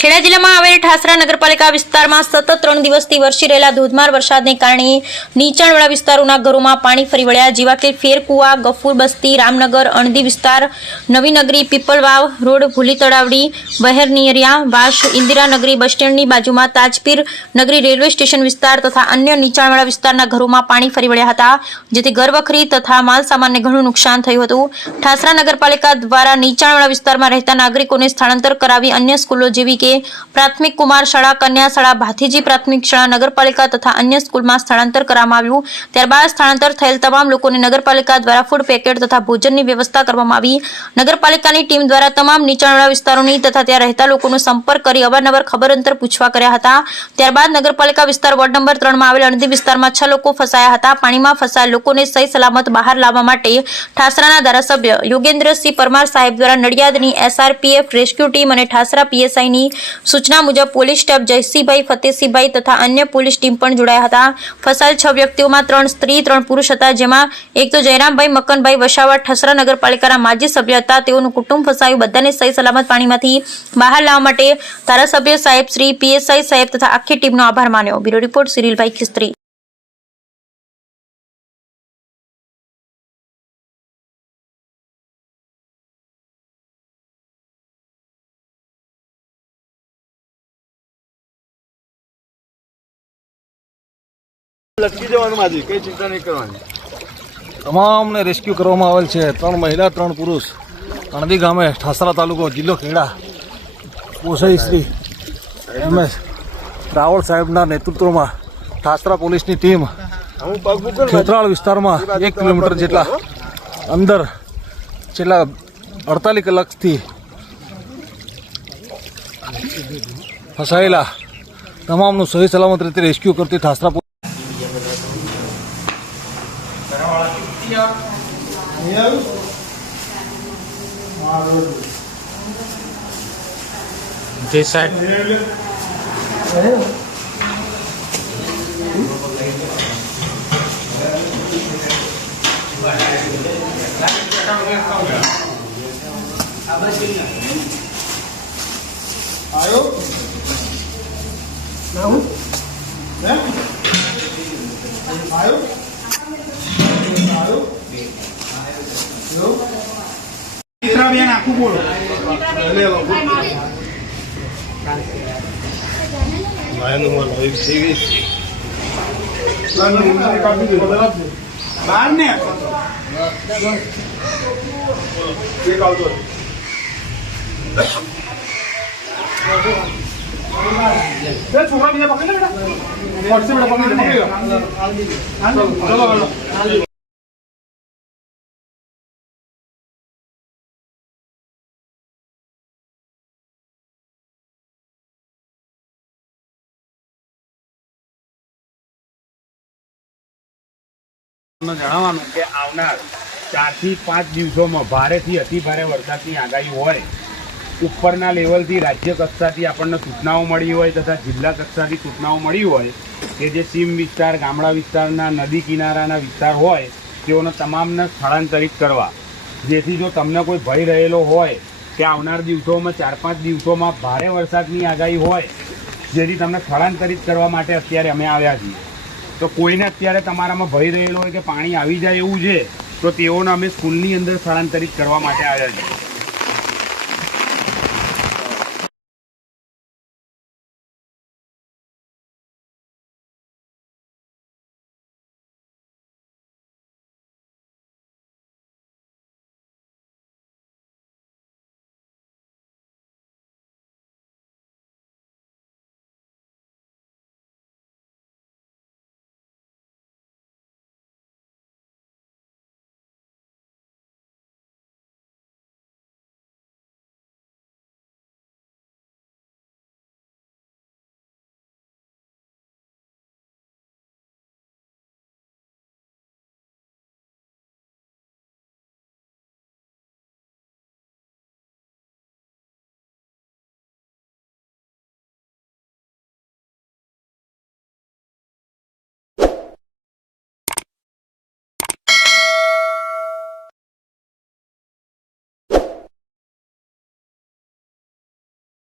ખેડા જિલ્લામાં આવેલ ઠાસરા નગરપાલિકા વિસ્તારમાં સતત 3 દિવસથી વરસી રહેલા ધોધમાર વરસાદને કારણે નીચાણવાળા વિસ્તારોના ઘરોમાં પાણી ફરી વળ્યા, જેવા કે ફેરકુવા, ગફુર બસ્તી, રામનગર, અણધી વિસ્તાર, નવીનગરી, પીપળવાવ રોડ, ભૂલી તળાવડી, વહેરનિયરિયા, વાસ, ઇન્દિરાનગરી, બસ સ્ટેન્ડની બાજુમાં તાજપીર નગરી, રેલવે સ્ટેશન વિસ્તાર તથા અન્ય નીચાણવાળા વિસ્તારના ઘરોમાં પાણી ફરી વળ્યા હતા, જેથી ઘરવખરી તથા માલસામાનને ઘણું નુકસાન થયું હતું। ઠાસરા નગરપાલિકા દ્વારા નીચાણવાળા વિસ્તારમાં રહેતા નાગરિકોને સ્થળાંતર કરાવી અન્ય સ્કૂલો જેવી કે પ્રાથમિક કુમાર શાળા, કન્યા શાળા, ભાથીજી પ્રાથમિક શાળા, નગરપાલિકા તથા અન્ય સ્કૂલમાં સ્થળાંતર કરવામાં આવ્યું। ત્યારબાદ સ્થળાંતર થયેલ તમામ લોકોને નગરપાલિકા દ્વારા ફૂડ પેકેટ તથા ભોજનની વ્યવસ્થા કરવામાં આવી। નગરપાલિકાની ટીમ દ્વારા તમામ નીચાણવાળા વિસ્તારોની તથા ત્યાં રહેતા લોકોનો સંપર્ક કરી અવારનવાર ખબર અંતર પૂછવા કર્યા હતા। ત્યારબાદ નગરપાલિકા વિસ્તાર વોર્ડ નંબર 3 માં આવેલ અણધી વિસ્તારમાં 6 લોકો ફસાયા હતા। પાણીમાં ફસાયેલ લોકોને સહી સલામત બહાર લાવવા માટે ઠાસરાના ધારાસભ્ય યોગેન્દ્રસિંહ પરમાર સાહેબ દ્વારા નડિયાદની SRPF રેસ્ક્યુ ટીમ અને ઠાસરા PSIની सूचना मुजब पोलीस स्टाफ जयसिंहभाई, फतेहसिंहभाई तथा अन्य पोलीस टीम पण जोड़ाया था। फसाયેલ 6 व्यक्तिओं 3 स्त्री 3 पुरुष हता, जेमां एक तो जयरामभाई मकनभाई वसावट ઠાસરા नगरपालिकाना माजी सभ्य हता। तेओनुं कुटुंब फसाયું। बधाने सही सलामत पाणीमांथी बहार लाववा माटे धारासभ्य साहेब, श्री PSI साहेब तथा आखी टीमनो आभार मान्यो। Bureau report सिरिलभाई खिस्त्री। લટકી જવાનું માજી, કઈ ચિંતા નહીં કરવાની। તમામને રેસ્ક્યુ કરવામાં આવેલ છે। 3 મહિલા 3 પુરુષ અણધી ગામે, ઠાસરા તાલુકો, જિલ્લો ખેડા, પોસાઈ શ્રી MS રાવળ સાહેબના નેતૃત્વમાં ઠાસરા પોલીસની ટીમ ખેતરાળ વિસ્તારમાં 1 કિલોમીટર જેટલા અંદર છેલ્લા 48 કલાકથી ફસાયેલા તમામનું સહી સલામત રીતે રેસ્ક્યુ કરતી ઠાસરા This side. આયો ના હું હે આયો આયો લો ઇતરા બેન આખું બોલો લે લો વાયનું વાળો એક સીવી લાનો મને કાપી દે બહાર ને કે કાવતો તે છોકરા બીજા પકડી લે બેટા પડશે બેટા પકડી લે ચલો હાલો જણાવવાનું કે આવનાર 4 થી 5 દિવસોમાં ભારેથી અતિ ભારે વરસાદની આગાહી હોય। ઉપરના લેવલથી રાજ્ય કક્ષાથી આપણને સૂચનાઓ મળી હોય તથા જિલ્લા કક્ષાથી સૂચનાઓ મળી હોય કે જે સીમ વિસ્તાર, ગામડા વિસ્તારના, નદી કિનારાના વિસ્તાર હોય તેઓને તમામને સ્થળાંતરિત કરવા, જેથી જો તમને કોઈ ભય રહેલો હોય કે આવનાર દિવસોમાં 4-5 દિવસોમાં ભારે વરસાદની આગાહી હોય, જેથી તમને સ્થળાંતરિત કરવા માટે અત્યારે અમે આવ્યા છીએ। તો કોઈને અત્યારે તમારામાં ભય રહેલો હોય કે પાણી આવી જાય એવું છે તો તેઓને અમે સ્કૂલની અંદર સ્થળાંતરિત કરવા માટે આવ્યા છીએ।